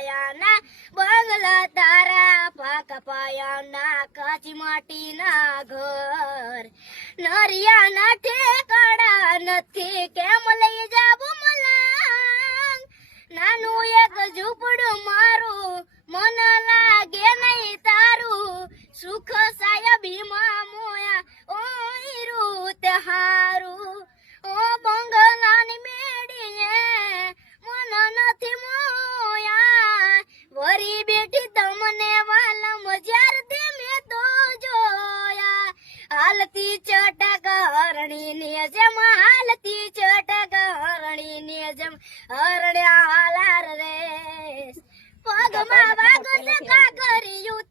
પાયાના બંગલા તારા પાકા પાયાના કાચી માટીના ઘર નરિયાના ઠેકાડા નથી કેમ લઈ જાવું મલાંગ નાનું એક ઝૂંપડું મારું મન લાગે નહીં તારું સુખ સાહેબીમાં મોયા ઓયરું તે હારું ઓ બંગલાની મેડીએ મન નથી મોયા વરી બેઠી તમને વાલમ જ્યારથી મેં તો જોયા હાલતી ચટક હરણીની જેમ હાલતી ચટક હરણીની જેમ હરણ્યા હાલાર રે પગમાં વાગસ કાગરિયું